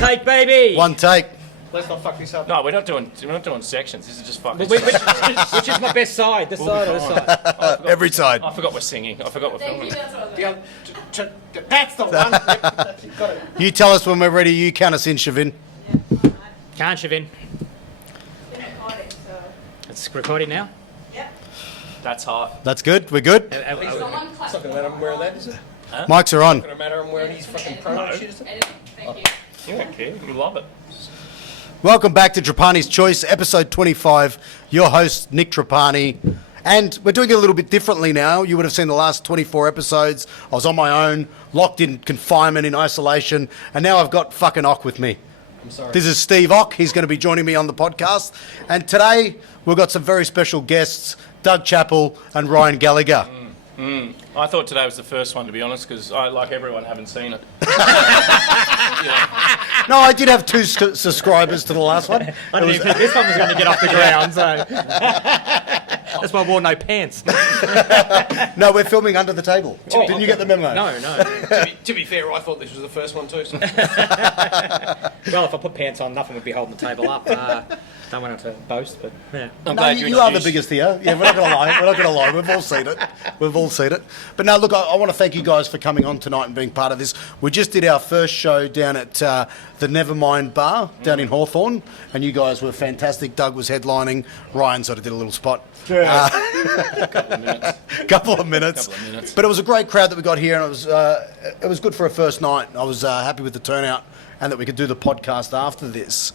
take, baby. One take. Let's not fuck this up. No, we're not doing sections. This is just fucking. Which is my best side? This side or this side? Every side. I forgot we're singing. I forgot we're filming. That's the one. Yep, you've got it. You tell us when we're ready. You count us in, Shavin. Can't Shavin. It's recording now. That's hot. That's good. We're good. It's not going to matter I'm wearing that, is it? Mics are on. It's not going to matter I'm wearing his fucking promo shit, is it? Thank you. You don't care. You love it. Welcome back to Trapanischoice, episode 25. Your host, Nick Trapani. And we're doing it a little bit differently now. You would have seen the last 24 episodes. I was on my own, locked in confinement, in isolation. And now I've got fucking Ock with me. I'm sorry. This is Steve Ock. He's going to be joining me on the podcast. And today, we've got some very special guests, Doug Chappel and Ryan Gallagher. I thought today was the first one, to be honest, because I, like everyone, haven't seen it. No, I did have 2 subscribers to the last one. I didn't even think this one was going to get off the ground, so that's why I wore no pants. No, we're filming under the table. Didn't you get the memo? No. To be fair, I thought this was the first one too. So. Well, if I put pants on, nothing would be holding the table up. Don't want to boast, but yeah. I'm No, glad you are the introduced- biggest here. Yeah, we're not going to lie. We're not going to lie. We've all seen it. We've all seen it. But no, look, I want to thank you guys for coming on tonight and being part of this. We just did our first show down at the Nevermind Bar down in Hawthorne, and you guys were fantastic. Doug was headlining. Ryan sort of did a little spot. Couple of minutes. Couple of minutes. But it was a great crowd that we got here, and it was good for a first night. I was happy with the turnout and that we could do the podcast after this.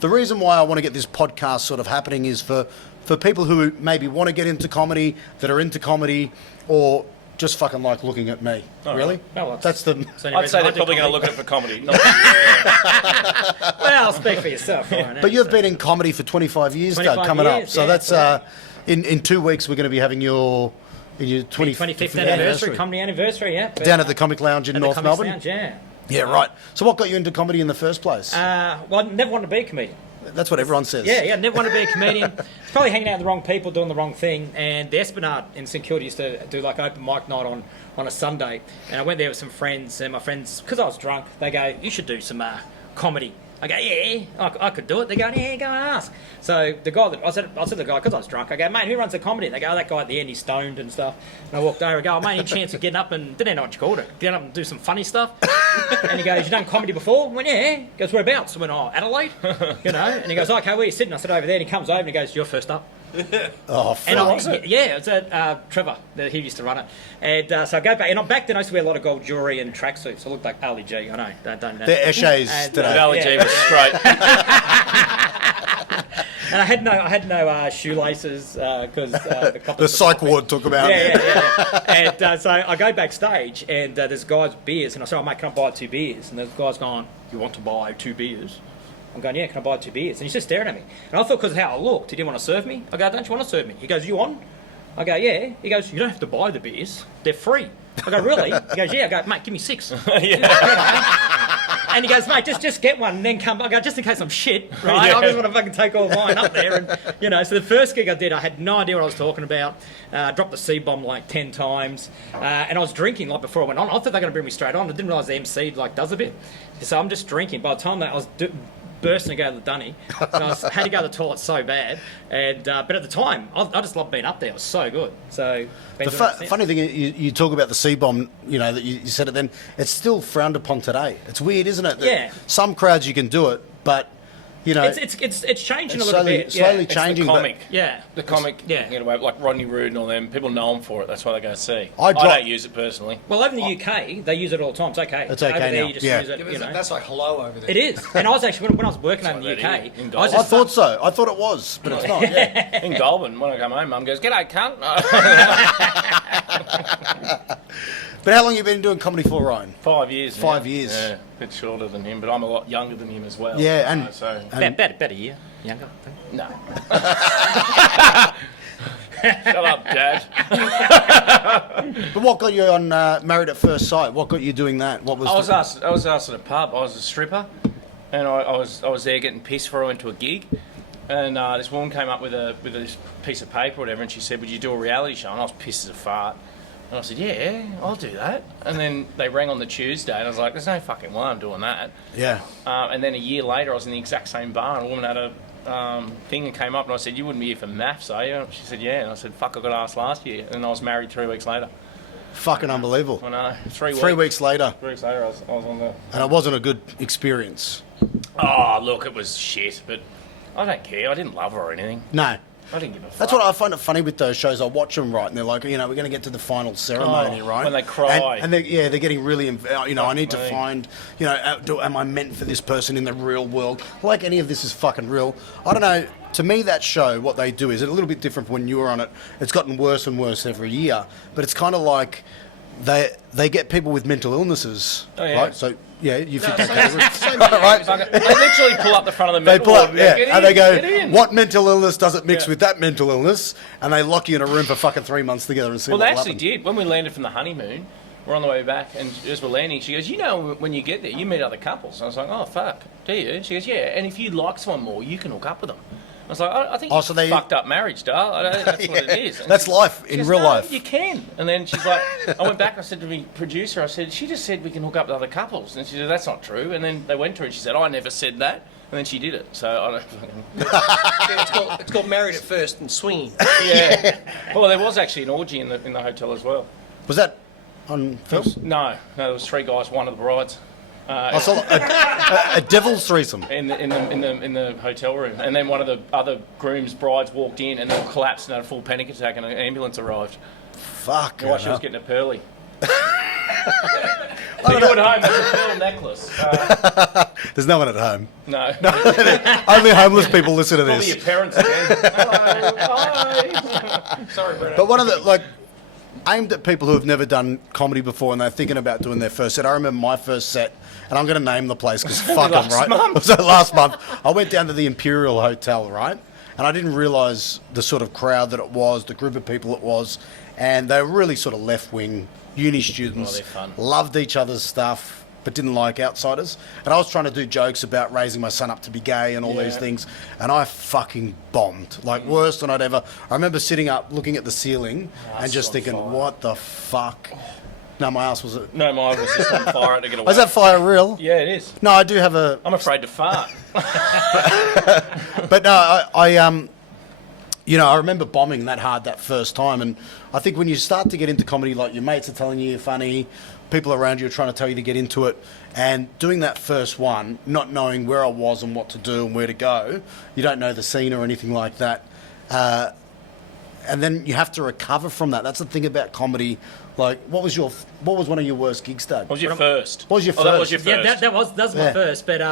The reason why I want to get this podcast sort of happening is for people who maybe want to get into comedy, that are into comedy, or just fucking like looking at me. Really? Well, That's the... I'd say they're probably going to look at it for comedy. Not Well, speak for yourself, Ryan. But you've been in comedy for 25 years, 25 Doug, coming up. years, So yeah, that's... yeah. In 2 weeks, we're going to be having your 25th anniversary, comedy anniversary, yeah. down at the Comic Lounge in At the North Comics Melbourne. Lounge, yeah. Yeah, right. So what got you into comedy in the first place? Well, I never wanted to be a comedian. That's what everyone says. Yeah, never wanted to be a comedian. It's probably hanging out with the wrong people, doing the wrong thing. And the Esplanade in St Kilda used to do like open mic night on a Sunday. And I went there with some friends, and my friends, because I was drunk, they go, "You should do some comedy." I go, "Yeah, I could do it." They go, "Yeah, go and ask." So the guy that I said to the guy, because I was drunk, I go, "Mate, who runs the comedy?" They go, "Oh, that guy at the end, he's stoned and stuff." And I walked over and go, "Oh, mate, any chance of getting up and..." Didn't know what you called it. Getting up and do some funny stuff. And he goes, "You done comedy before?" I went, "Yeah." He goes, "Whereabouts?" I went, "Oh, Adelaide." You know. And he goes, "Okay, where are you sitting?" I said, "Over there." And he comes over and he goes, "You're first up." Oh, fuck. And yeah, it was at Trevor. He used to run it. And so I go back, and back then I used to wear a lot of gold jewellery and tracksuits. I looked like Ali G. I know, don't know. They're Eshays And, today. Valley G was straight. And I had no shoelaces because the coppers. The psych ward took them out. Yeah. And so I go backstage, and there's guys with beers, and I say, "Oh, mate, can I buy 2 beers?" And the guy's going, "You want to buy 2 beers?" I'm going, "Yeah, can I buy 2 beers?" And he's just staring at me. And I thought because of how I looked, he didn't want to serve me. I go, "Don't you want to serve me?" He goes, "You on?" I go, "Yeah." He goes, "You don't have to buy the beers. They're free." I go, "Really?" He goes, "Yeah." I go, "Mate, give me 6. And he goes, "Mate, just get one and then come." I go, "Just in case I'm shit, right? Yeah. I just want to fucking take all mine up there." And, so the first gig I did, I had no idea what I was talking about. Dropped the C-bomb like 10 times. And I was drinking like before I went on. I thought they were going to bring me straight on. I didn't realise the MC like does a bit. So I'm just drinking. By the time that I was bursting to go to the dunny. So I had to go to the toilet so bad. And but at the time, I just loved being up there. It was so good. So The funny thing is, you talk about the C-bomb, that you said it then, it's still frowned upon today. It's weird, isn't it? That Yeah. Some crowds you can do it, but, it's changing it's a little bit. slowly It's changing. the comic. Yeah. The comic, Yeah. like Rodney Rude and all them. People know him for it. That's why they go see. I don't use it personally. Well, over in the UK, they use it all the time. It's okay. It's okay over there, now, you just yeah. use it, That's like hello over there. It is. And I was actually, when I was working over in the like UK, that in I was I just thought so. I thought it was, but it's not. Yeah. In Goulburn, when I come home, Mum goes, "G'day, cunt." But how long have you been doing comedy for, Ryan? 5 years. 5 now. years. Yeah, a bit shorter than him, but I'm a lot younger than him as well. Yeah, and- so about a year younger. I think. no. Shut up, Dad. But what got you on Married at First Sight? What got you doing that? What was? I was asked at a pub. I was a stripper, and I was there getting pissed before I went to a gig. And this woman came up with this piece of paper or whatever, and she said, "Would you do a reality show?" And I was pissed as a fart. And I said, yeah, I'll do that. And then they rang on the Tuesday, and I was like, there's no fucking way I'm doing that. Yeah. And then a year later, I was in the exact same bar, and a woman had a thing and came up, and I said, you wouldn't be here for MAFS, are you? She said, yeah. And I said, fuck, I got asked last year. And I was married 3 weeks later. Fucking unbelievable. I know. 3 weeks. 3 weeks later. 3 weeks later, I was on the... And it wasn't a good experience. Oh, look, it was shit, but I don't care. I didn't love her or anything. No. I didn't give a fuck. That's what I find it funny with those shows. I watch them, right, and they're like, we're going to get to the final ceremony, right? When they cry. And they're getting really, I need to find, am I meant for this person in the real world? Like any of this is fucking real. I don't know. To me, that show, what they do is a little bit different from when you were on it. It's gotten worse and worse every year, but it's kind of like they get people with mental illnesses, right? So, you fit that category. Right? They literally pull up the front of the They metal pull up, wall, and they get go, in. what mental illness doesn't mix with that mental illness? And they lock you in a room for fucking 3 months together and see Well, what they will actually happen. did. When we landed from the honeymoon, we're on the way back, and as we're landing, she goes, when you get there, you meet other couples. And I was like, oh, fuck, do you? And she goes, yeah, and if you like someone more, you can hook up with them. I was like, I think it's fucked up marriage, Dale. I don't think that's what it is. And That's life, she in goes, real no, life. You can. And then she's like, I went back and I said to the producer, I said, she just said we can hook up with other couples. And she said, that's not true. And then they went to her and she said, I never said that. And then she did it. So I don't fucking... It's called Married at First and Swinging. Yeah. Well, there was actually an orgy in the hotel as well. Was that on film? No, there was 3 guys, one of the brides. I saw a devil's threesome. In the hotel room, and then one of the other groom's brides walked in and then collapsed and had a full panic attack, and an ambulance arrived. Fuck. While she was getting a pearly. So you at home, that's a pearl necklace. There's no one at home. No. Only homeless people listen to Probably this. your parents again. Hello, hi. Sorry, Brennan. But one of the, aimed at people who have never done comedy before and they're thinking about doing their first set. I remember my first set, and I'm going to name the place because fuck them, right? month. So last month, I went down to the Imperial Hotel, right? And I didn't realise the sort of crowd that it was, the group of people it was, and they were really sort of left-wing uni students. they're fun. Loved each other's stuff, but didn't like outsiders. And I was trying to do jokes about raising my son up to be gay and all these things, and I fucking bombed. Worse than I'd ever... I remember sitting up, looking at the ceiling, and just thinking, what the fuck? No, my ass was... No, mine was just on fire. I had to get away. Was that fire real? Yeah, it is. No, I do have a... I'm afraid to fart. But no, I remember bombing that hard that first time, and I think when you start to get into comedy, like your mates are telling you you're funny, people around you are trying to tell you to get into it, and doing that first one, not knowing where I was and what to do and where to go, you don't know the scene or anything like that, and then you have to recover from that. That's the thing about comedy. What was one of your worst gigs, Doug? What was your first? What was your Oh, that first? was your first. Yeah, that was my first. But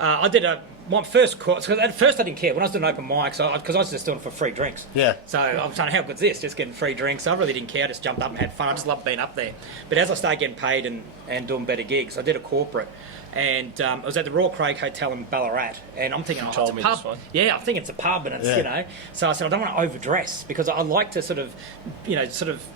I did my first course, because at first I didn't care. When I was doing open mics, because I was just doing it for free drinks. Yeah. So I was saying, how good's this? Just getting free drinks. So I really didn't care. I just jumped up and had fun. I just loved being up there. But as I started getting paid and doing better gigs, I did a corporate. And I was at the Royal Craig Hotel in Ballarat, and I'm thinking, it's told a me pub. this one. Yeah, I think it's a pub, and it's So I said, I don't want to overdress because I like to sort of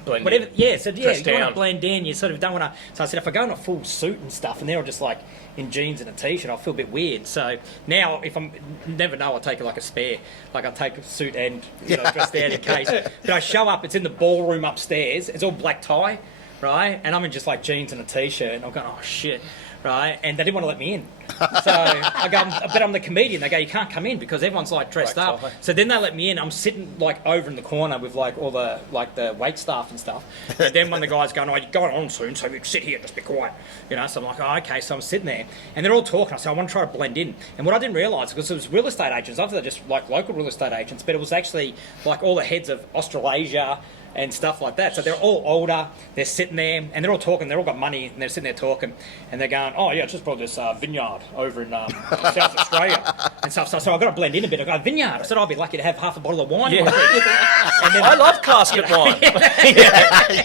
Blend whatever. in. Yeah, you Dress want to down. blend in. You sort of don't want to. So I said, if I go in a full suit and stuff, and they're all just like in jeans and a t-shirt, I'll feel a bit weird. So now, if I'm never know, I'll take like a spare. Like I'll take a suit and dress down in case. But I show up. It's in the ballroom upstairs. It's all black tie, right? And I'm in just like jeans and a t-shirt, and I'm going, oh shit. Right, and they didn't want to let me in. So I go, but I'm the comedian. They go, you can't come in because everyone's like dressed Black up. tie. So then they let me in. I'm sitting like over in the corner with like all the wait staff and stuff. And then when the guy's going, oh, you're going on soon, so you sit here, just be quiet. So I'm like, oh, okay. So I'm sitting there, and they're all talking. I said, I want to try to blend in. And what I didn't realise, because it was real estate agents, I thought they're just like local real estate agents, but it was actually like all the heads of Australasia and stuff like that. So they're all older, they're sitting there, and they're all talking, they've all got money, and they're sitting there talking, and they're going, oh yeah, just brought this vineyard over in South Australia, and stuff. So I've got to blend in a bit. I go, vineyard? I said, I'll be lucky to have half a bottle of wine. Yeah. And then, I love casket wine.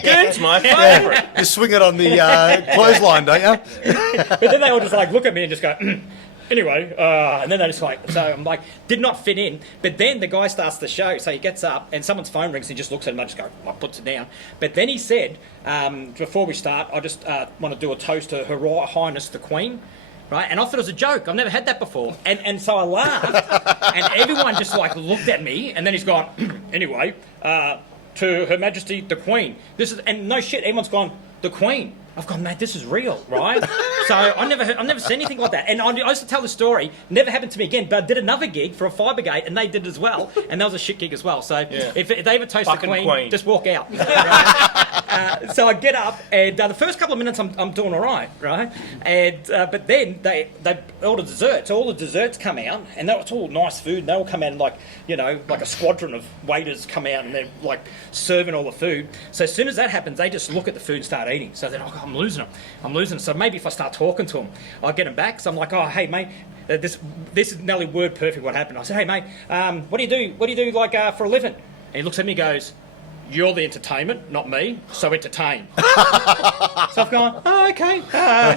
Goon's my favourite. You swing it on the clothesline, don't you? but then they all just like look at me and just go, anyway, and then they just like, so I'm like, did not fit in. But then the guy starts the show, so he gets up and someone's phone rings and he just looks at him and I just go, puts it down. But then he said, before we start, I just want to do a toast to Her Royal Highness the Queen. Right, and I thought it was a joke. I've never had that before, and so I laughed, and everyone just like looked at me, and then he's gone. Anyway, to Her Majesty the Queen. This is, and no shit, everyone's gone, the Queen. I've gone, mate, this is real, right? So I've never seen anything like that. And I used to tell the story, never happened to me again, but I did another gig for a fire brigade, and they did it as well, and that was a shit gig as well. So if they ever toast the Queen, just walk out. Right? So I get up, and the first couple of minutes I'm doing all right? And but then they order desserts. All the desserts come out, and it's all nice food, and they all come out and like a squadron of waiters come out, and they're like serving all the food. So as soon as that happens, they just look at the food and start eating. So then, I'm losing them. So maybe if I start talking to them, I'll get them back. So I'm like, oh, hey, mate, this is nearly word perfect what happened. I said, hey, mate, what do you do? What do you do like for a living? And he looks at me and goes, you're the entertainment, not me, so entertain. So I've gone, oh, okay,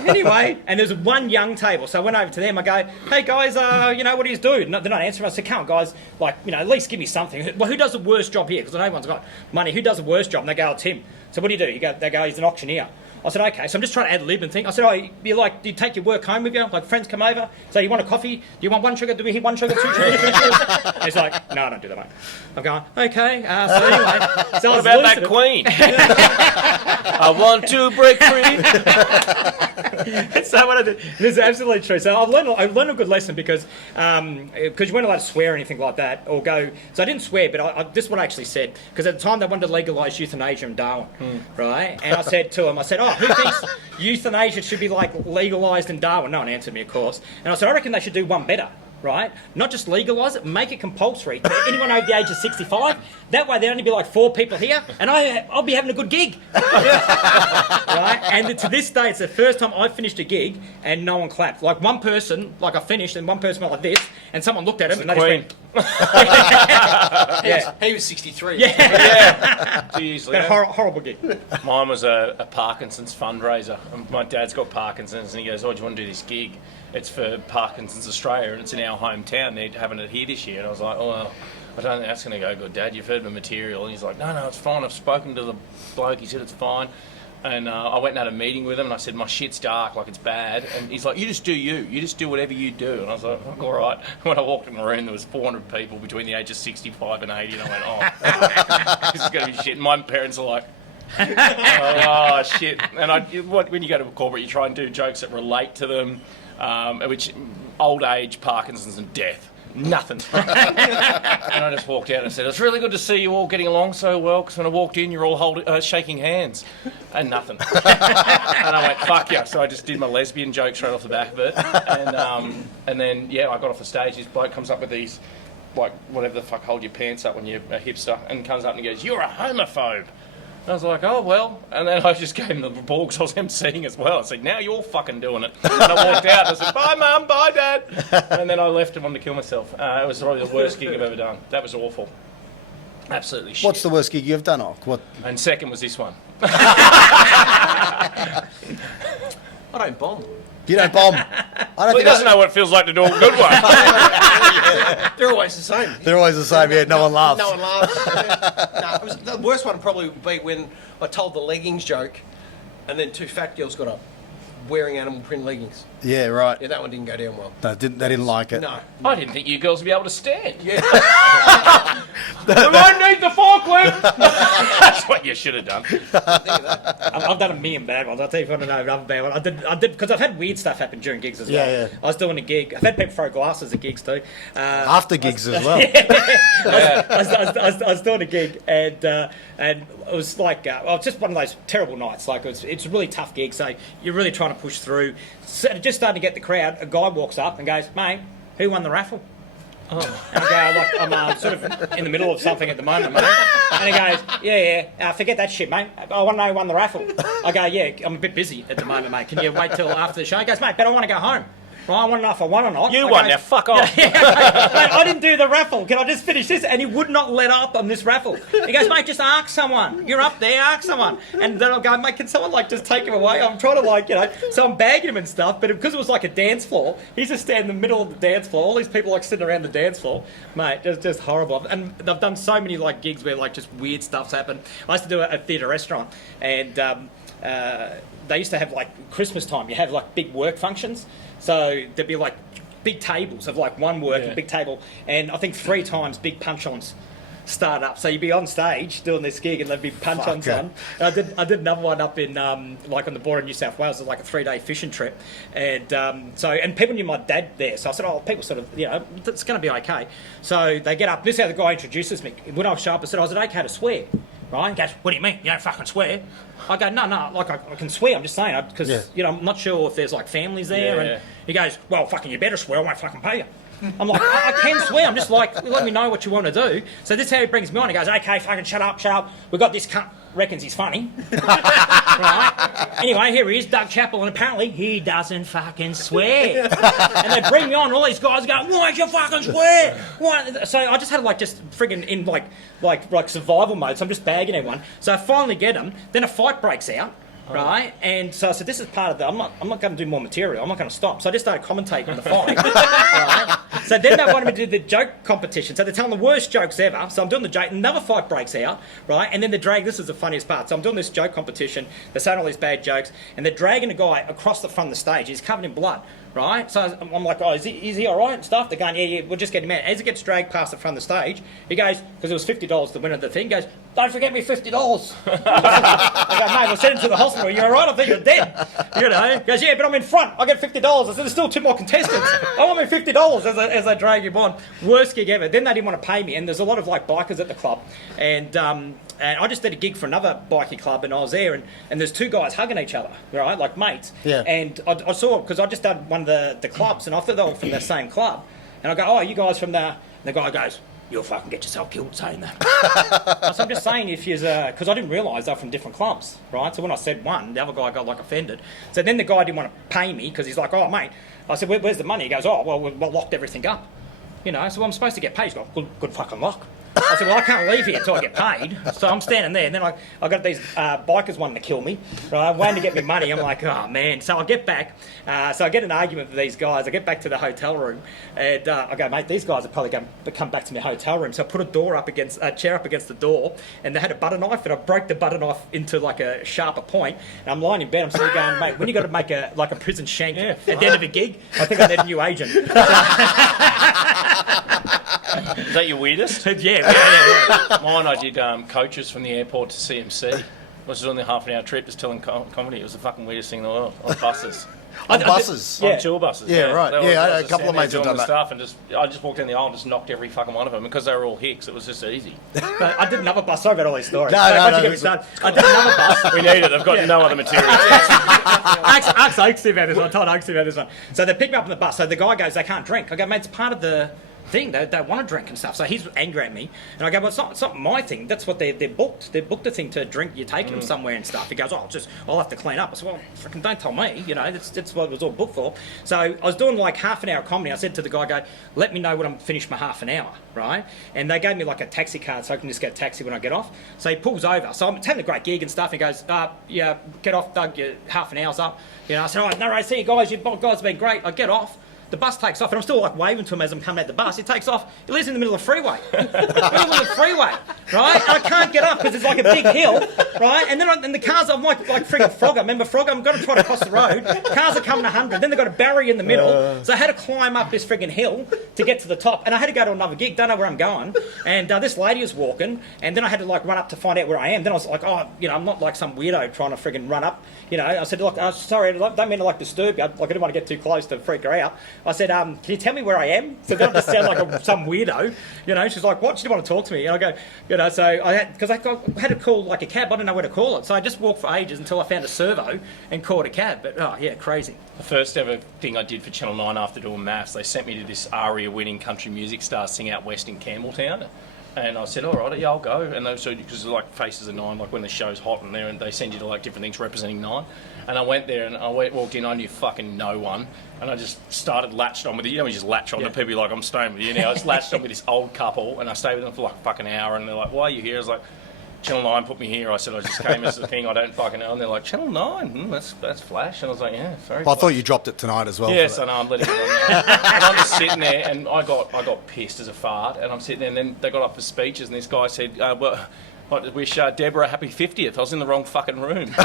anyway. And there's one young table, so I went over to them, I go, hey guys, what do you do? No, they're not answering. I said, come on guys, at least give me something. Well, who does the worst job here? Because I know everyone's got money. Who does the worst job? And they go, oh, Tim. So what do? They go, he's an auctioneer. I said, okay. So I'm just trying to ad lib and think. I said, oh, do you take your work home with you? Like friends come over, say, you want a coffee? Do you want one sugar? Do we hear one sugar, two sugar, three sugars? And he's like, no, I don't do that, mate. I'm going, okay. So anyway. So what about that Queen? I want to break free. So what I did, this is absolutely true. So I've learned a good lesson because you weren't allowed to swear or anything like that or go. So I didn't swear, but this is what I actually said because at the time they wanted to legalise euthanasia in Darwin, right? And I said to him, oh, who thinks euthanasia should be like legalised in Darwin? No one answered me, of course. And I said, I reckon they should do one better. Right? Not just legalise it, make it compulsory for anyone over the age of 65. That way there'd only be like 4 people here, and I'll be having a good gig. Right? And to this day, it's the first time I've finished a gig and no one clapped. Like one person, like I finished, and one person went like this, and someone looked at him and they just went. Yeah. He was 63. Yeah. Jeez, That horrible gig. Mine was a Parkinson's fundraiser. My dad's got Parkinson's, and he goes, oh, do you want to do this gig? It's for Parkinson's Australia, and it's in our hometown. They're having it here this year. And I was like, oh, well, I don't think that's going to go good, Dad. You've heard my material. And he's like, no, it's fine. I've spoken to the bloke. He said it's fine. And I went and had a meeting with him, and I said, my shit's dark, like it's bad. And he's like, you just do you. You just do whatever you do. And I was like, oh, all right. When I walked in the room, there was 400 people between the ages of 65 and 80. And I went, oh, this is going to be shit. And my parents are like, oh, shit. And when you go to a corporate, you try and do jokes that relate to them. Which old age, Parkinson's and death. Nothing. And I just walked out and said, it's really good to see you all getting along so well, because when I walked in, you're all shaking hands. And nothing. And I went, fuck yeah. So I just did my lesbian joke straight off the back of it. And then, I got off the stage. This bloke comes up with these, like, whatever the fuck, hold your pants up when you're a hipster, and comes up and goes, you're a homophobe. I was like, oh, well. And then I just gave him the ball because I was emceeing as well. I said, now you're fucking doing it. And I walked out and I said, bye, Mum, bye, Dad. And then I left and wanted to kill myself. It was probably the worst gig I've ever done. That was awful. Absolutely shit. What's the worst gig you've done, Ock? What? And second was this one. I don't bomb. You don't bomb. Well, he doesn't know what it feels like to do a good one. They're always the same. They're always the same, yeah. No one laughs. No one laughs. The worst one probably would be when I told the leggings joke and then 2 fat girls got up wearing animal print leggings. Yeah, right. Yeah, that one didn't go down well. No, they didn't like it. No. I didn't think you girls would be able to stand. Yeah. We won't need the forklift. That's what you should have done. I've done a million bad ones. I'll tell you if you want to know another bad one. I did because I've had weird stuff happen during gigs as well. Yeah. I was doing a gig. I've had people throw glasses at gigs too. After gigs as well. I was doing a gig and it was like just one of those terrible nights. Like it's a really tough gig, so you're really trying to push through. So just starting to get the crowd. A guy walks up and goes, "Mate, who won the raffle?" Oh. And I go, I'm sort of in the middle of something at the moment, mate. And he goes, yeah, forget that shit, mate. I want to know who won the raffle. I go, yeah, I'm a bit busy at the moment, mate. Can you wait till after the show? He goes, mate, but I want to go home. Well, I want to know if I won or not. You won, now fuck off. Mate, I didn't do the raffle. Can I just finish this? And he would not let up on this raffle. He goes, mate, just ask someone. You're up there, ask someone. And then I'll go, mate, can someone just take him away? I'm trying to so I'm bagging him and stuff, but because it was like a dance floor, he's just standing in the middle of the dance floor. All these people sitting around the dance floor. Mate, just horrible. And I've done so many gigs where just weird stuff's happened. I used to do a theatre restaurant and they used to have Christmas time. You have big work functions. So there'd be big tables of one work, a big table, and I think 3 times big punch-ons. start up. So you'd be on stage doing this gig and there'd be punch-ons yeah. on. And I did another one up in, like on the border of New South Wales. It was like a 3-day fishing trip. And and people knew my dad there. So I said, people sort of, it's going to be okay. So they get up. This is how the guy introduces me. When I was sharp, I said, is it okay to swear? Right? He goes, what do you mean? You don't fucking swear? I go, no, like I can swear. I'm just saying, because, I'm not sure if there's like families there. Yeah. And he goes, well, fucking, you better swear. I won't fucking pay you. I'm like, I can swear. I'm just like, let me know what you want to do. So this is how he brings me on. He goes, okay, fucking shut up. We got this cunt, reckons he's funny. Right? Anyway, here he is, Doug Chappel, and apparently he doesn't fucking swear. And they bring me on, and all these guys go, why don't you fucking swear? Why? So I just had to just friggin' in like survival mode. So I'm just bagging everyone. So I finally get him. Then a fight breaks out. Right, and so I said, this is part of the. I'm not going to do more material. I'm not going to stop. So I just started commentating the fight. Right? So then they wanted me to do the joke competition. So they're telling the worst jokes ever. So I'm doing the joke. Another fight breaks out, right? And then this is the funniest part. So I'm doing this joke competition. They're saying all these bad jokes, and they're dragging a guy across the front of the stage. He's covered in blood. Right, so I'm like, is he all right and stuff? They're going, yeah, we'll just get him out. As he gets dragged past the front of the stage, he goes, because it was $50 the winner of the thing, goes, don't forget me $50. I go, mate, we'll send him to the hospital. You're all right? I think you're dead. He goes, yeah, but I'm in front. I get $50. I said, there's still 2 more contestants. I want me $50 as I drag him on. Worst gig ever. Then they didn't want to pay me, and there's a lot of bikers at the club, and I just did a gig for another bikie club, and I was there, and there's 2 guys hugging each other, right, like mates. Yeah. And I saw, because I just done one of the clubs, and I thought they were from the same club. And I go, you guys from the... And the guy goes, you'll fucking get yourself killed saying that. So I'm just saying, if you're... Because I didn't realise they're from different clubs, right? So when I said one, the other guy got offended. So then the guy didn't want to pay me, because he's like, mate. I said, where's the money? He goes, well, we've locked everything up. So I'm supposed to get paid. He's got good fucking luck. I said, well, I can't leave here until I get paid. So I'm standing there, and then I got these bikers wanting to kill me, right, waiting to get me money. I'm like, oh, man. So I get back. So I get an argument with these guys. I get back to the hotel room, and I go, mate, these guys are probably going to come back to my hotel room. So I put a chair up against the door, and they had a butter knife, and I broke the butter knife into a sharper point. And I'm lying in bed. I'm sitting there going, mate, when you got to make a prison shank at the end of a gig, I think I need a new agent. Is that your weirdest? Yeah. Mine, I did coaches from the airport to CMC. I was on the half-an-hour trip just telling comedy. It was the fucking weirdest thing in the world. On buses. On buses? On tour buses. Yeah, right. I a couple of mates have done that. Stuff, and I just walked down the aisle and just knocked every fucking one of them. Because they were all hicks, it was just easy. I did another bus. Sorry about all these stories. I did another bus. We need it. They've got no other material. Ask Oaksy about this one. I told Oaksy about this one. So they pick me up on the bus. So the guy goes, they can't drink. I go, mate, it's part of the thing. They want to drink and stuff. So he's angry at me. And I go, well, it's not my thing. That's what they're booked. They're booked a thing to drink. You're taking them somewhere and stuff. He goes, I'll have to clean up. I said, well, fucking don't tell me. That's what it was all booked for. So I was doing half an hour comedy. I said to the guy, let me know when I'm finished my half an hour, right? And they gave me a taxi card so I can just get a taxi when I get off. So he pulls over. So I'm having a great gig and stuff. He goes, yeah, get off, Doug. Your half an hour's up. I said, no worries, see you guys. You guys have been great. I get off. The bus takes off, and I'm still waving to him as I'm coming out the bus. He takes off. He lives in the middle of the freeway. Right? And I can't get up because it's a big hill, right? And then the cars, I'm like friggin' Frogger. Remember Frogger? I'm going to try to cross the road. Cars are coming 100. Then they've got a barrier in the middle. So I had to climb up this friggin' hill to get to the top. And I had to go to another gig. Don't know where I'm going. And this lady was walking, and then I had to run up to find out where I am. Then I was like, I'm not like some weirdo trying to friggin' run up. I said, look, sorry, I don't mean to disturb you. I didn't want to get too close to freak her out. I said, can you tell me where I am? So don't just sound like some weirdo. She's like, what? She didn't want to talk to me. And I go, so I had to call a cab. I didn't know where to call it. So I just walked for ages until I found a servo and called a cab. But, crazy. The first ever thing I did for Channel 9 after doing MAFS, they sent me to this ARIA-winning country music star sing out west in Campbelltown. And I said, all right, yeah, I'll go. And they so because Faces of Nine, when the show's hot in there, and they send you to different things representing Nine. And I went there and walked in. I knew fucking no one, and I just started latched on with it. We just latch on to people. You're like, I'm staying with you now. I just latched on with this old couple, and I stayed with them for fucking hour. And they're like, why are you here? I was like, Channel 9 put me here. I said, I just came as the thing. I don't fucking know. And they're like, Channel 9? That's flash. And I was like, yeah, very. I thought you dropped it tonight as well. Yes, I know. I'm letting it on now. And I'm just sitting there, and I got pissed as a fart. And I'm sitting there, and then they got up for speeches, and this guy said, well, I wish Deborah a happy 50th. I was in the wrong fucking room.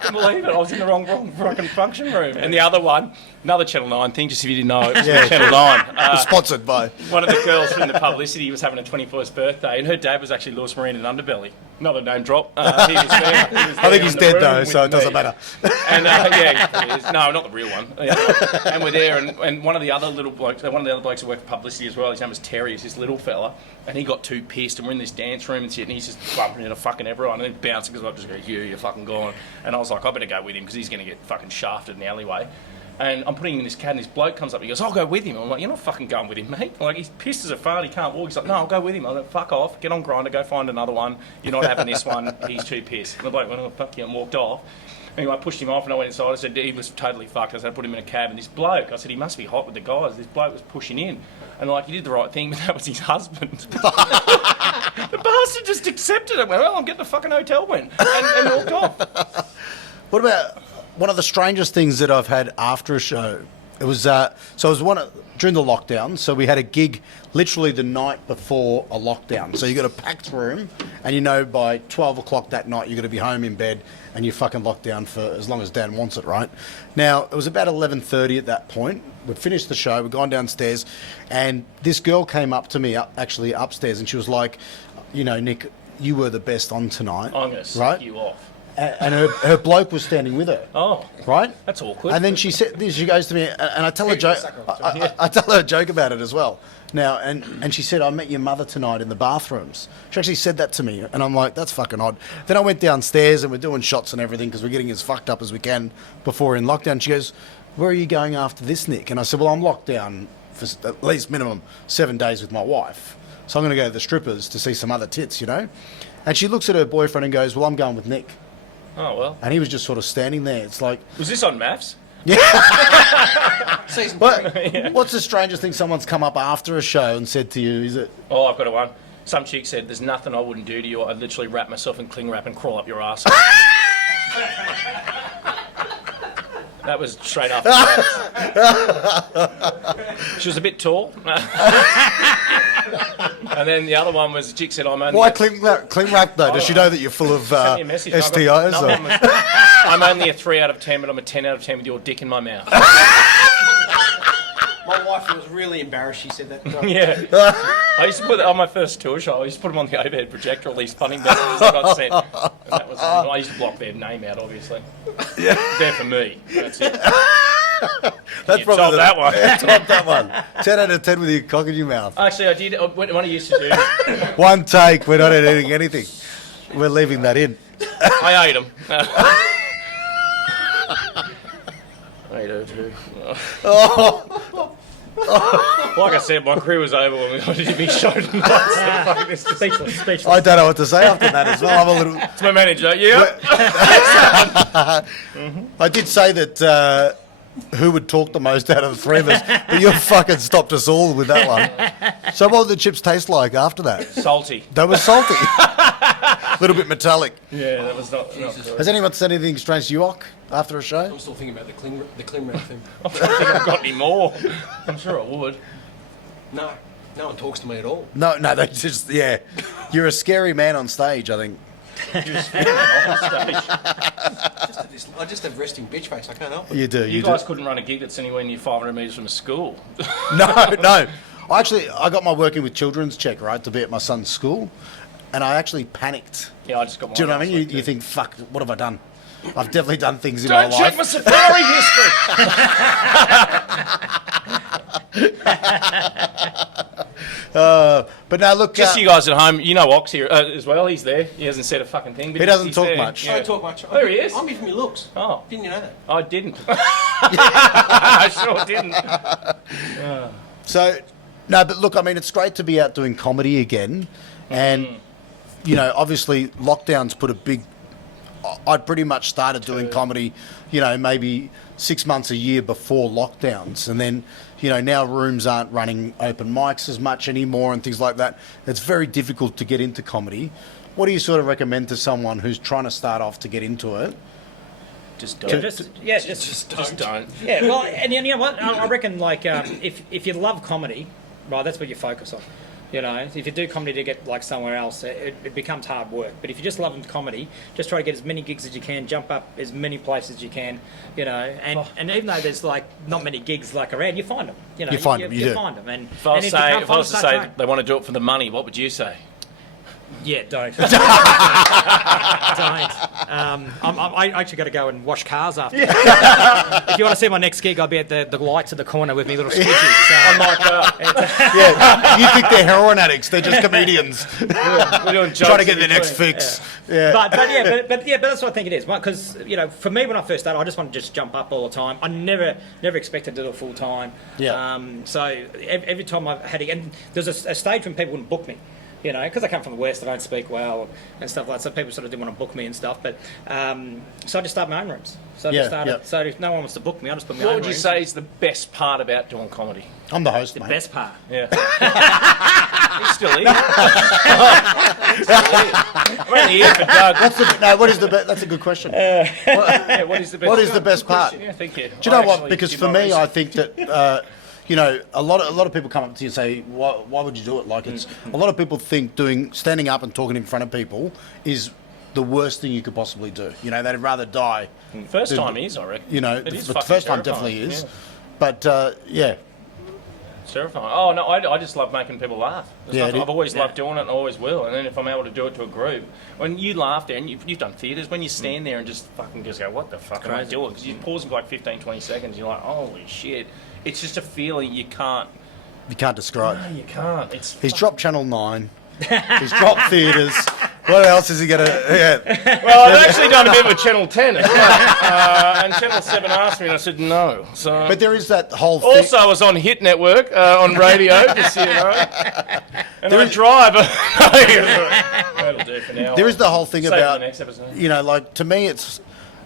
Couldn't believe it. I was in the wrong fucking function room. And the other one, another Channel 9 thing, just if you didn't know, it was Channel 9. Sponsored by One of the girls from the publicity was having a 21st birthday, and her dad was actually Lewis Marine and Underbelly. Another name drop. He was there. I think he's dead though, so it doesn't matter. And he is. No, not the real one. And we're there, and one of the other blokes who worked for publicity as well, his name was Terry, is this little fella, and he got too pissed, and we're in this dance room and shit, and he's just bumping into fucking everyone, and then bouncing, because I just go, you're fucking gone. And I was like, I better go with him, because he's going to get fucking shafted in the alleyway. And I'm putting him in this cab, and this bloke comes up and he goes, I'll go with him. I'm like, you're not fucking going with him, mate. Like, he's pissed as a fart, he can't walk. He's like, no, I'll go with him. I'm like, fuck off, get on Grindr, go find another one. You're not having this one, he's too pissed. And the bloke went, oh, fuck you, and walked off. Anyway, I pushed him off and I went inside. I said, he was totally fucked. I said, I put him in a cab, and this bloke, I said, he must be hot with the guys. This bloke was pushing in. And like, he did the right thing, but that was his husband. The bastard just accepted it. Went, well, I'm getting the fucking hotel went. And walked off. What about one of the strangest things that I've had after a show? It was during the lockdown. So we had a gig literally the night before a lockdown. So you got a packed room, and you know by 12 o'clock that night you're going to be home in bed, and you're fucking locked down for as long as Dan wants it, right? Now it was about 11:30 at that point. We'd finished the show. We'd gone downstairs, and this girl came up to me, actually upstairs, and she was like, you know, Nick, you were the best on tonight. I'm going to suck you off. And her bloke was standing with her. Oh, right. That's awkward. And then she goes to me, and I tell her joke. I tell her a joke about it as well. Now, and she said, I met your mother tonight in the bathrooms. She actually said that to me, and I'm like, that's fucking odd. Then I went downstairs, and we're doing shots and everything because we're getting as fucked up as we can before in lockdown. She goes, where are you going after this, Nick? And I said, well, I'm locked down for at least minimum 7 days with my wife, so I'm going to go to the strippers to see some other tits, you know. And she looks at her boyfriend and goes, well, I'm going with Nick. Oh, well. And he was just sort of standing there. It's like... Was this on MAFS? Yeah. But Yeah. What's the strangest thing someone's come up after a show and said to you? Is it... Oh, I've got a one. Some chick said, there's nothing I wouldn't do to you. I'd literally wrap myself in cling wrap and crawl up your ass. That was straight after MAFS. She was a bit tall. And then the other one was the chick said, I'm only... Why cling wrap though? Does she know that you're full of STIs? I'm only a 3 out of 10, but I'm a 10 out of 10 with your dick in my mouth. My wife was really embarrassed she said that. Yeah. I used to put on my first tour show, I used to put them on the overhead projector, all these funny messages that I'd sent. And that was I used to block their name out, obviously. Yeah. They're for me. That's it. That's probably top that one. Top that one. 10 out of 10 with your cock in your mouth. Actually, I did. When I used to do... One take. We're not editing anything. We're leaving that in. I ate them. I ate her too. Like I said, my career was over when we got to be showed. Speechless. I don't know what to say after that as well. I'm a little... It's my manager, yeah. I did say that who would talk the most out of the three of us, but you fucking stopped us all with that one. So what did the chips taste like after that? Salty. They were salty. A little bit metallic. Yeah, that was not good. Has anyone said anything strange to you, Ock, after a show? I'm still thinking about the cling wrap thing. I don't think I've got any more. I'm sure I would. No one talks to me at all. No, they just, yeah. You're a scary man on stage, I think. You're a scary man on stage. I just have resting bitch face. I can't help it. You do. You guys couldn't run a gig that's anywhere near 500 metres from a school. No. I got my working with children's check, right, to be at my son's school, and I actually panicked. Yeah, I just got mine. Do you know what I mean? You think, fuck, what have I done? I've definitely done things in my life. Don't check my safari history. But now look, Just so you guys at home, you know Ox here as well. He's there. He hasn't said a fucking thing. But He doesn't he's talk there. much. I don't talk much. There he is. I'm here from your looks. Oh, Didn't you know that? I didn't. I sure didn't. So, no, but look, I mean, it's great to be out doing comedy again, and you know, obviously, lockdowns put a big. I'd pretty much started doing comedy, you know, maybe 6 months a year before lockdowns, and then, you know, now rooms aren't running open mics as much anymore and things like that. It's very difficult to get into comedy. What do you sort of recommend to someone who's trying to start off to get into it? Just don't. Just don't. Yeah, well, and you know what? I reckon, like, if you love comedy, right, that's what you focus on. You know, if you do comedy to get like somewhere else, it becomes hard work. But if you just love comedy, just try to get as many gigs as you can, jump up as many places as you can, you know. And even though there's like not many gigs like around, you find them. You know, you find them. You find them. And if I was to say they want to do it for the money, what would you say? Yeah, don't. Don't. I actually got to go and wash cars after. If you want to see my next gig, I'll be at the lights at the corner with me little squidgies. Yeah, you think they're heroin addicts? They're just comedians. We're doing trying to get their next fix. Yeah. But that's what I think it is. Because you know, for me when I first started, I just wanted to just jump up all the time. I never expected to do it full time. Yeah. So every time I've had it, and there's a stage when people wouldn't book me. You know, because I come from the West, I don't speak well and stuff like that, so people sort of didn't want to book me and stuff. But so I just started my own rooms. So I just started. So if no one wants to book me, I just put my own What rooms. would you say is the best part about doing comedy? I'm the host, The mate. best part. Yeah. He's still here. I'm only here for Doug. That's a good question. What is the best? What is the best part? Yeah, thank you. Do you know what? Because for me, I think that you know, a lot of people come up to you and say, "Why would you do it?" Like it's a lot of people think standing up and talking in front of people is the worst thing you could possibly do. You know, they'd rather die. First time is, I reckon. You know, It is the fucking first time terrifying, definitely is. yeah. But yeah, It's terrifying. Oh no, I just love making people laugh. I've always loved doing it and always will. And then if I'm able to do it to a group, when you laugh there, and you've done theatres, when you stand there and just fucking just go, what the fuck am I doing? Because you pause for like 15, 20 seconds, you're like, holy shit. It's just a feeling you can't describe. No, you can't. He's dropped Channel 9. He's dropped theatres. What else is he going to... Yeah. Well, I've actually done a bit with Channel 10 as well. And Channel 7 asked me and I said no. So. But there is that whole thing... Also, I was on Hit Network on radio, just so you know. And I drive. That'll do for now. There is the whole thing Save it for about... the next episode. You know, like, to me, it's...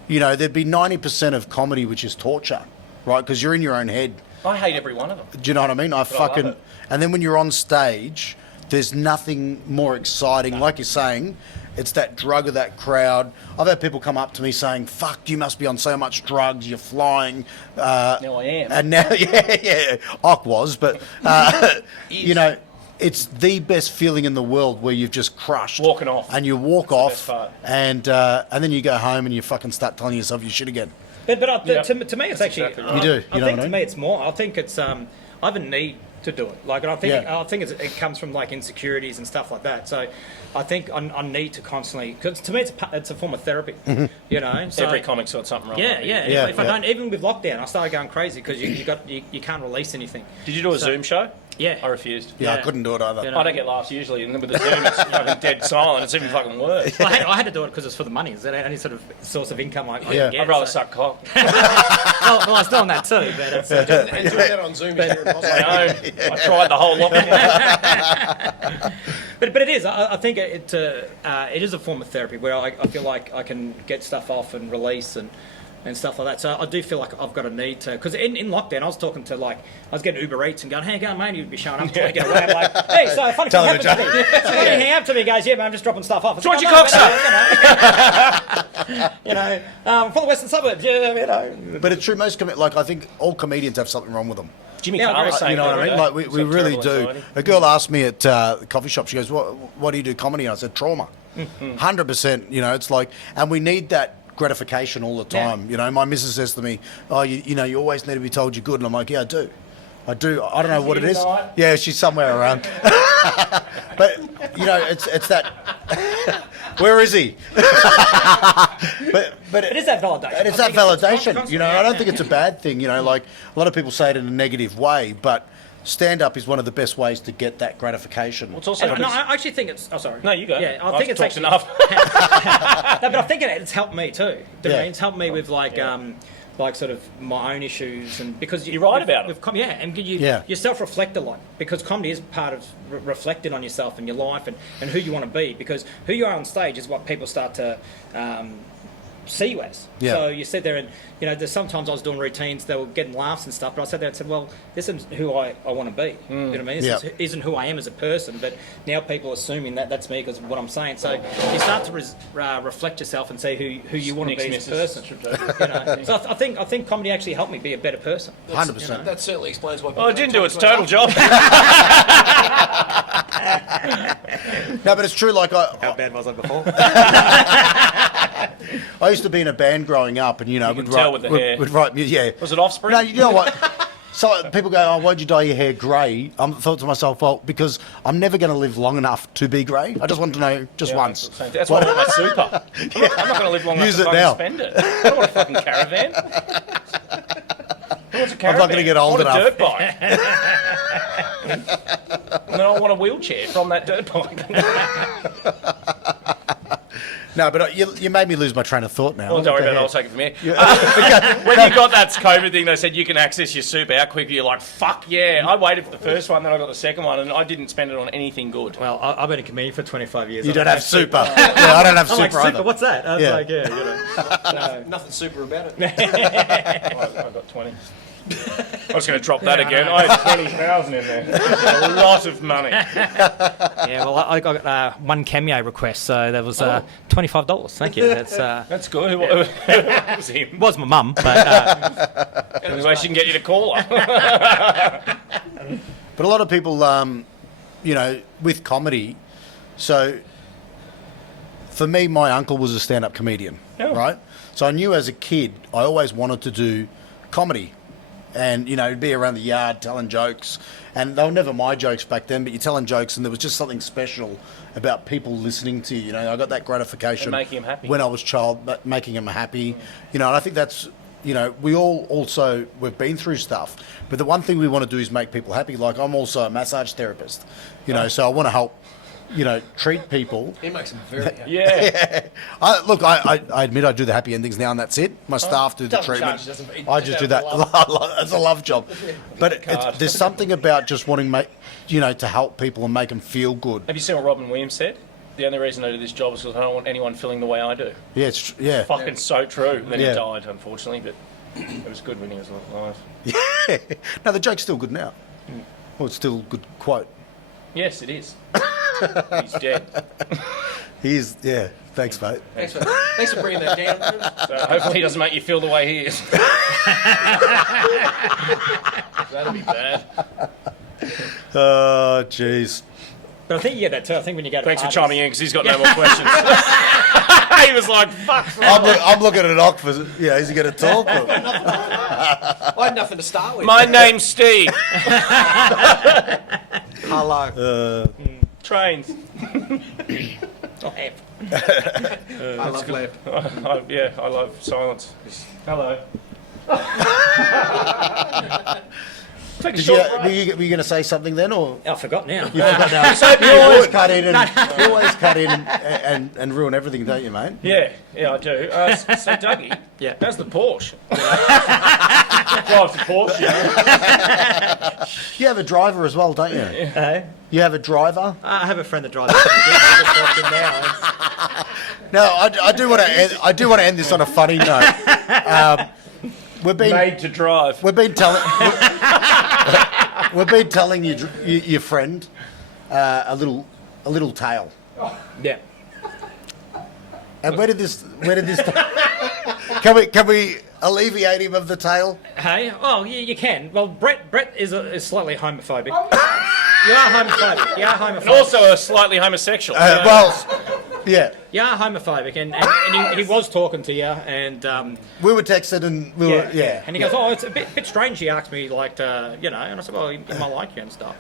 You know, there'd be 90% of comedy which is torture, right? Because you're in your own head. I hate every one of them. Do you know what I mean? I love it. And then when you're on stage, there's nothing more exciting. Like you're saying, it's that drug of that crowd. I've had people come up to me saying, "Fuck, you must be on so much drugs. You're flying." Now I am. And now, yeah, I was, but you know, it's the best feeling in the world where you've just crushed, Walking off. and you walk off, and then you go home and you fucking start telling yourself you shit again. But to me, it's actually exactly right. You do. I think to me, it's more. I think it's. I have a need to do it. Like, and I think it comes from like insecurities and stuff like that. So, I think I need to constantly, because to me it's a form of therapy. You know, so, Every comic's got something wrong. Yeah. Yeah, If I don't, even with lockdown, I started going crazy because you can't release anything. Did you do a Zoom show? Yeah. I refused. Yeah, I Yeah. couldn't do it either. You know. I don't get laughs usually, and then with the Zoom, it's fucking dead silent. It's even fucking worse. I had to do it because it's for the money. It's the only sort of source of income I Yeah. can get. I'd rather so. suck cock. Well, I was doing that too, but it's. And doing that on Zoom is near impossible. I know. I tried the whole lot. But it is. I think it is a form of therapy where I feel like I can get stuff off and release and stuff like that. So I do feel like I've got a need to, because in lockdown I was talking to I was getting Uber Eats and going, "Hey, go mate," you'd be showing up to get away. I'm like, "Hey, so funny thing happened to me." So when he hang up to me, he goes, "Yeah, man, I'm just dropping stuff off." What's your cock, For the western suburbs, yeah, you know. But it's true. I think all comedians have something wrong with them. Jimmy Yeah, Carr was saying You know what I mean? Like we really do. Anxiety. A girl asked me at the coffee shop. She goes, "What do you do comedy?" And I said, "Trauma." 100%. You know, it's like, and we need that gratification all the time. Yeah. You know, my missus says to me, "Oh, you know, you always need to be told you're good," and I'm like, "Yeah, I do. I don't know what it is." tonight? Yeah, she's somewhere around. But you know, it's that. Where is he? but It is that validation. it's I that think validation. constant, You know, yeah. I don't think it's a bad thing. You know, like a lot of people say it in a negative way, but stand-up is one of the best ways to get that gratification. Well, it's also No, I actually think it's. Oh, sorry. No, you go. Yeah, I I've think it's talked actually enough. No, but I think it's helped me too. Do you know what I mean? It's helped me with like sort of my own issues, and because You're right about it. Yeah, and you self-reflect a lot, because comedy is part of reflecting on yourself and your life and who you want to be, because who you are on stage is what people start to see you as. Yeah. So you sit there and, you know, there's sometimes I was doing routines, they were getting laughs and stuff, but I sat there and said, well, this isn't who I want to be. You know what I mean? This isn't who I am as a person, but now people are assuming that that's me because of what I'm saying. So you start to reflect yourself and see who you want to be as a person. You know? So I think comedy actually helped me be a better person. 100%. That certainly explains why. Well, it didn't do its total job. No, but it's true. Like How bad was I before? I used to be in a band growing up, and can tell with the hair. would write music. Yeah. Was it Offspring? No, you know what? So people go, "Oh, why'd you dye your hair grey?" I thought to myself, "Well, because I'm never going to live long enough to be grey. I just want to know just once." That's why I want my super. I'm not going to live long enough Use to it fucking now. spend it. I don't want a fucking caravan. Who wants a caravan? I'm not going to get old I want enough. a dirt bike. And then I want a wheelchair from that dirt bike. No, but you made me lose my train of thought now. Well, don't worry about it. I'll take it from here. When you got that COVID thing, they said you can access your super how quickly. You're like, fuck yeah. I waited for the first one, then I got the second one, and I didn't spend it on anything good. Well, I've been a comedian for 25 years. You don't have super. Yeah, I don't have I'm like, super either. super, what's that? I was Yeah. like, Nothing super about it. I got 20. I was going to drop that again. I had 20,000 in there. A lot of money. Yeah, well, I got one cameo request, so that was $25. Thank you. That's good. Who was him? Was my mum, but Anyway, she can get you to call her. But a lot of people, with comedy, so for me, my uncle was a stand-up comedian, right? So I knew as a kid, I always wanted to do comedy and, be around the yard telling jokes. And they were never my jokes back then, but you're telling jokes and there was just something special about people listening to you. I got that gratification. And making them happy. When I was a child, making them happy. And I think that's, we all also, we've been through stuff. But the one thing we want to do is make people happy. Like, I'm also a massage therapist, so I want to help, treat people. He makes them very happy. Yeah. I admit I do the happy endings now, and that's it. My staff do the Doesn't treatment. charge, doesn't he? I just do that. It's a love job. But there's something about just wanting, to help people and make them feel good. Have you seen what Robin Williams said? The only reason I do this job is because I don't want anyone feeling the way I do. Yeah, yeah. Fucking so true. Then Yeah. he died, unfortunately, but it was good when he was alive. Yeah. No, the joke's still good now. Well, it's still a good quote. Yes, it is. He's dead. Yeah. Thanks, mate. Thanks for bringing that down. So hopefully he doesn't make you feel the way he is. That'd be bad. Oh, jeez. I think you get that too. I think when you go to Thanks for parties- chiming in because he's got no more questions. He was like, fuck. I'm looking at Ock for, is he going to talk? Or? I had nothing to start with. My name's Steve. Hello. Trains. I love left. I love silence. Hello. Take a Were short break. you going to say something then, or? I forgot now. You always cut in and ruin everything, don't you, mate? Yeah, I do. So Dougie, Yeah. how's the Porsche? Drives the Porsche, You have a driver as well, don't you? Hey? You have a driver? I have a friend that drives. now. No, I do want to end this on a funny note. We've been Made to drive. we've been telling your friend a little tale. Yeah. And where did this can we alleviate him of the tale? Hey, oh, you can. Well, Brett is slightly homophobic. You are homophobic. And also a slightly homosexual. Yeah. You are homophobic, and he was talking to you, and We were texting and we were And he goes, "Oh, it's a bit strange." He asked me, like, and I said, "Well, he might like you and stuff."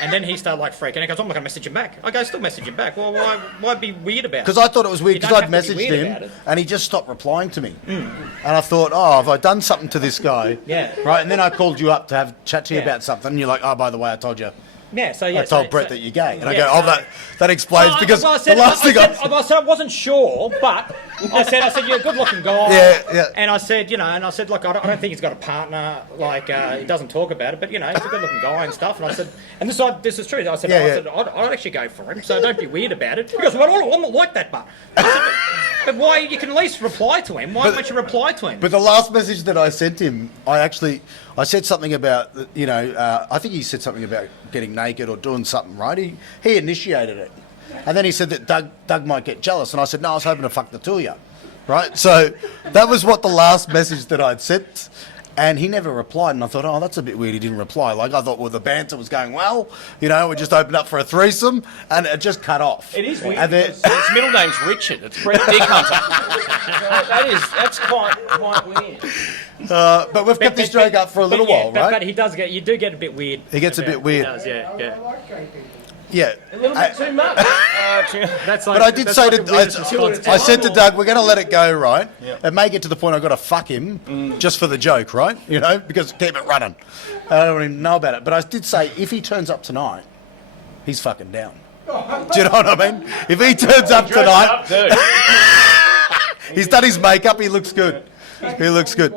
and then he started like freaking. He goes, "I'm not going to message him back." I go, "Still message him back." Well, why be weird about it? Because I thought it was weird You because don't I'd have to be messaged weird about him it. and he just stopped replying to me. And I thought, oh, have I done something to this guy? Yeah. Right, and then I called you up to have chat to you Yeah. about something and you're like, oh, by the way, I told you. Yeah, so I told Brett that you're gay. And I yeah, go, oh, that explains because the last thing I said I wasn't sure, but I said you're a good-looking guy. Yeah. And I said, look, I don't think he's got a partner. Like he doesn't talk about it, but he's a good-looking guy and stuff. And I said, and this is true. I said, I'd actually go for him. So don't be weird about it. He goes, well, I'm not like that, but. I said, but why? You can at least reply to him. Why don't you reply to him? But the last message that I sent him, I said something about, I think he said something about getting naked or doing something, right? He initiated it. And then he said that Doug might get jealous. And I said, no, I was hoping to fuck the two of you. Right? So that was what the last message that I'd sent. And he never replied, and I thought, oh, that's a bit weird he didn't reply. Like, I thought, well, the banter was going well, we just opened up for a threesome, and it just cut off. It is weird, and because its middle name's Richard. It's Brett Dick Hunter. That's quite weird. But we've kept this joke up for a little while, right? But you do get a bit weird. He gets a bit weird. He does, yeah. Yeah. A little bit too much. That's like, but I did say I said to Doug, we're going to let it go, right? Yep. It may get to the point I've got to fuck him just for the joke, right? Because keep it running. I don't even know about it. But I did say, if he turns up tonight, he's fucking down. Do you know what I mean? If he turns up tonight, he's done his makeup, he looks good. He looks good.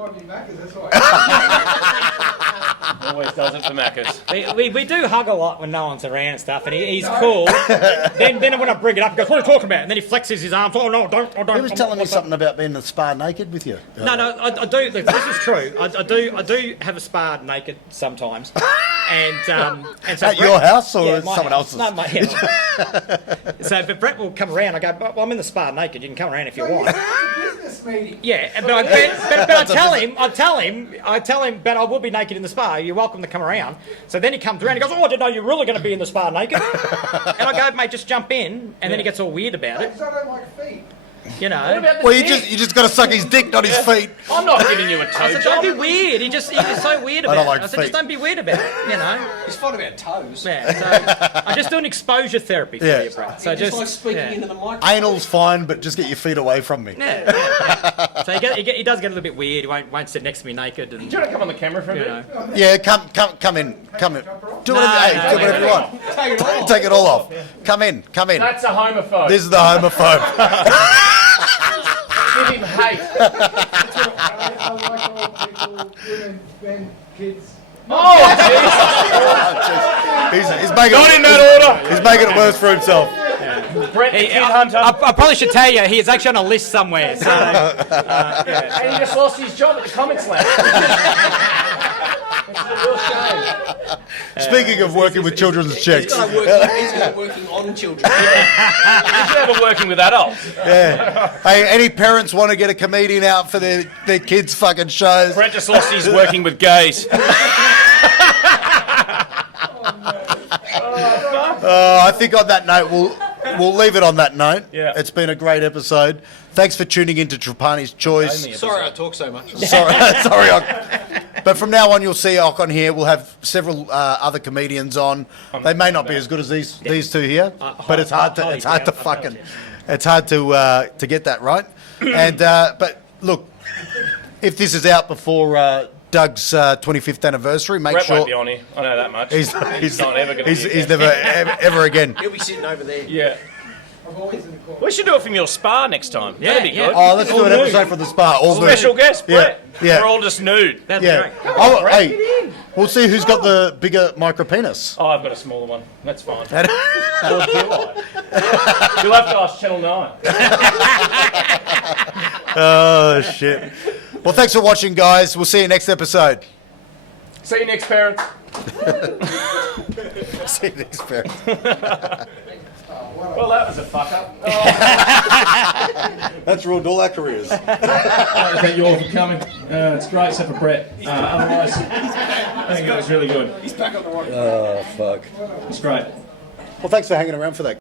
Always does it for Macca's. We do hug a lot when no one's around and stuff, and he's cool. then when I bring it up, he goes, "What are you talking about?" And then he flexes his arms. Oh no, don't! He was telling me something about being in the spa naked with you. No, I do. Look, this is true. I do have a spa naked sometimes. And so at your house or someone else's? No, my house. But Brett will come around. I go, well, I'm in the spa naked. You can come around if you want. Business meeting. Yeah, but I tell him, but I will be naked in the spa. You're welcome to come around. So then he comes around. He goes, oh, I didn't know you're really going to be in the spa naked. And I go, mate, just jump in. And then he gets all weird about it. I don't like feet. Well, you just got to suck his dick, not his feet. I'm not giving you a toe I said, job. don't be weird. He's so weird about like it. I said, feet. just don't be weird about it. He's fond about toes. Yeah, so I'm just doing exposure therapy for you, Brett. So just like speaking into the microphone. Anal's fine, but just get your feet away from me. Yeah. So he does get a little bit weird. He won't sit next to me naked. And, Do you want to come on the camera for a bit? Yeah, come in. Do whatever you want. Take it all off. Come in. That's a homophobe. This is the homophobe. Give him hate. I like all people, women, men, kids. Oh, He's making not in that order. He's making it worse for himself. Brett the Kid Hunter. I probably should tell you, he is actually on a list somewhere. So, And he just lost his job at the Comics Lab. It's a real shame. Speaking of working with children's checks. He's got working on children. You should have a working with adults. Yeah. Hey, any parents want to get a comedian out for their kids' fucking shows? Brett just lost his working with gays. I think on that note, we'll leave it on that note. Yeah. It's been a great episode. Thanks for tuning in to Trapanischoice. Sorry I talk so much. Sorry, Ock. But from now on, you'll see Ock on here. We'll have several other comedians on. They may not be as good as these two here, but it's hard to get that right. And but look, if this is out before Doug's 25th anniversary, make Brett sure won't be on here. I know that much. he's not ever going to be he's never ever again. He'll be sitting over there. Yeah. I'm always in the corner. We should do it from your spa next time. That'd be good. Oh, let's do an episode from the spa. All Special nude. guest, Brett. Yeah. We're all just nude. that'd be Yeah. great. Oh, hey, we'll see who's got the bigger micro penis. Oh, I've got a smaller one. That's fine. Or do I? You'll have to ask Channel 9. Oh shit. Well, thanks for watching, guys. We'll see you next episode. See you next, parents. See you next episode. Well, that was a fuck up. That's ruined all our careers. Thank you all for coming. It's great, except for Brett. Otherwise, I think it was really good. He's back on the road. Oh fuck. It's great. Well, thanks for hanging around for that.